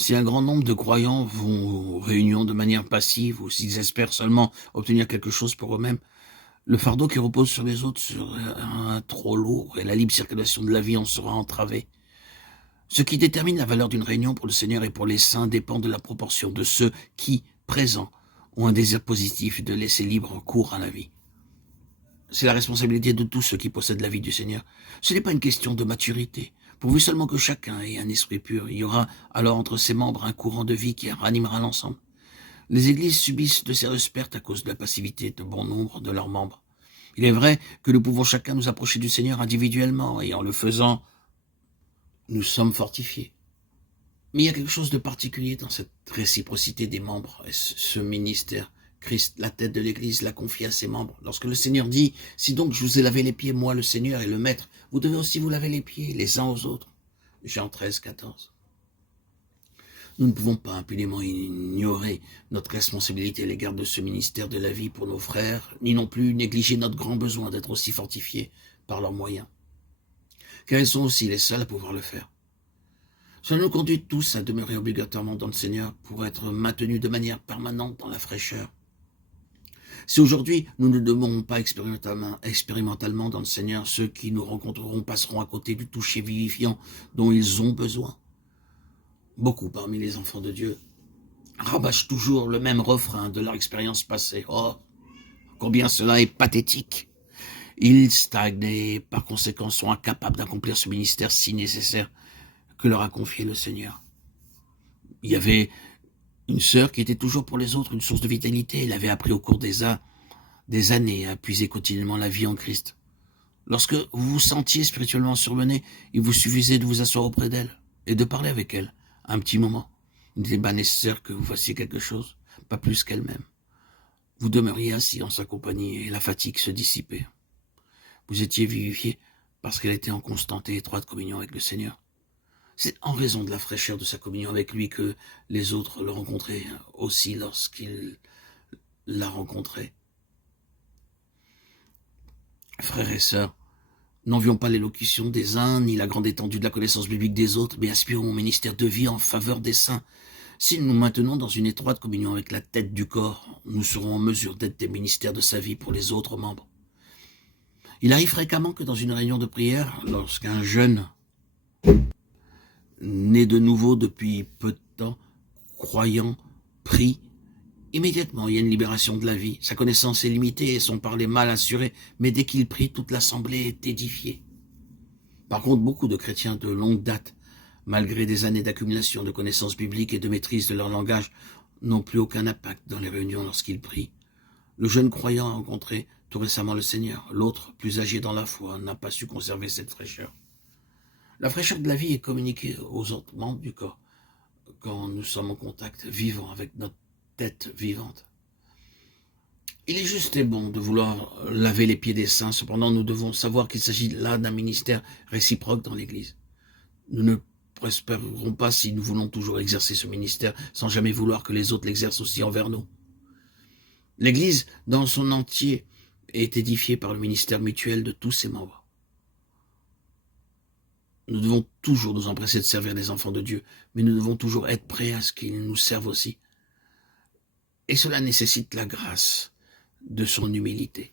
Si un grand nombre de croyants vont aux réunions de manière passive ou s'ils espèrent seulement obtenir quelque chose pour eux-mêmes, le fardeau qui repose sur les autres sera trop lourd et la libre circulation de la vie en sera entravée. Ce qui détermine la valeur d'une réunion pour le Seigneur et pour les saints dépend de la proportion de ceux qui, présents, ont un désir positif de laisser libre cours à la vie. C'est la responsabilité de tous ceux qui possèdent la vie du Seigneur. Ce n'est pas une question de maturité. Pourvu seulement que chacun ait un esprit pur, il y aura alors entre ses membres un courant de vie qui ranimera l'ensemble. Les églises subissent de sérieuses pertes à cause de la passivité de bon nombre de leurs membres. Il est vrai que nous pouvons chacun nous approcher du Seigneur individuellement, et en le faisant, nous sommes fortifiés. Mais il y a quelque chose de particulier dans cette réciprocité des membres, et ce ministère. Christ, la tête de l'Église, l'a confié à ses membres. Lorsque le Seigneur dit « Si donc je vous ai lavé les pieds, moi le Seigneur et le Maître, vous devez aussi vous laver les pieds, les uns aux autres. » Jean 13, 14. Nous ne pouvons pas impunément ignorer notre responsabilité à l'égard de ce ministère de la vie pour nos frères, ni non plus négliger notre grand besoin d'être aussi fortifiés par leurs moyens. Car ils sont aussi les seuls à pouvoir le faire. Cela nous conduit tous à demeurer obligatoirement dans le Seigneur pour être maintenus de manière permanente dans la fraîcheur. Si aujourd'hui nous ne demeurons pas expérimentalement dans le Seigneur, ceux qui nous rencontreront passeront à côté du toucher vivifiant dont ils ont besoin. Beaucoup parmi les enfants de Dieu rabâchent toujours le même refrain de leur expérience passée. Oh, combien cela est pathétique! Ils stagnent et par conséquent sont incapables d'accomplir ce ministère si nécessaire que leur a confié le Seigneur. Il y avait une sœur qui était toujours pour les autres une source de vitalité. Elle avait appris au cours des années à puiser continuellement la vie en Christ. Lorsque vous vous sentiez spirituellement surmené, il vous suffisait de vous asseoir auprès d'elle et de parler avec elle un petit moment. Il n'était pas nécessaire que vous fassiez quelque chose, pas plus qu'elle-même. Vous demeuriez assis en sa compagnie et la fatigue se dissipait. Vous étiez vivifié parce qu'elle était en constante et étroite communion avec le Seigneur. C'est en raison de la fraîcheur de sa communion avec lui que les autres le rencontraient aussi lorsqu'ils la rencontraient. Frères et sœurs, n'envions pas l'élocution des uns, ni la grande étendue de la connaissance biblique des autres, mais aspirons au ministère de vie en faveur des saints. Si nous nous maintenons dans une étroite communion avec la tête du corps, nous serons en mesure d'être des ministères de sa vie pour les autres membres. Il arrive fréquemment que dans une réunion de prière, lorsqu'un jeune né de nouveau depuis peu de temps, croyant, prie, immédiatement il y a une libération de la vie. Sa connaissance est limitée et son parler mal assuré, mais dès qu'il prie, toute l'assemblée est édifiée. Par contre, beaucoup de chrétiens de longue date, malgré des années d'accumulation de connaissances bibliques et de maîtrise de leur langage, n'ont plus aucun impact dans les réunions lorsqu'ils prient. Le jeune croyant a rencontré tout récemment le Seigneur. L'autre, plus âgé dans la foi, n'a pas su conserver cette fraîcheur. La fraîcheur de la vie est communiquée aux autres membres du corps quand nous sommes en contact vivant avec notre tête vivante. Il est juste et bon de vouloir laver les pieds des saints, cependant nous devons savoir qu'il s'agit là d'un ministère réciproque dans l'Église. Nous ne prospérerons pas si nous voulons toujours exercer ce ministère sans jamais vouloir que les autres l'exercent aussi envers nous. L'Église, dans son entier, est édifiée par le ministère mutuel de tous ses membres. Nous devons toujours nous empresser de servir les enfants de Dieu, mais nous devons toujours être prêts à ce qu'ils nous servent aussi. Et cela nécessite la grâce de son humilité.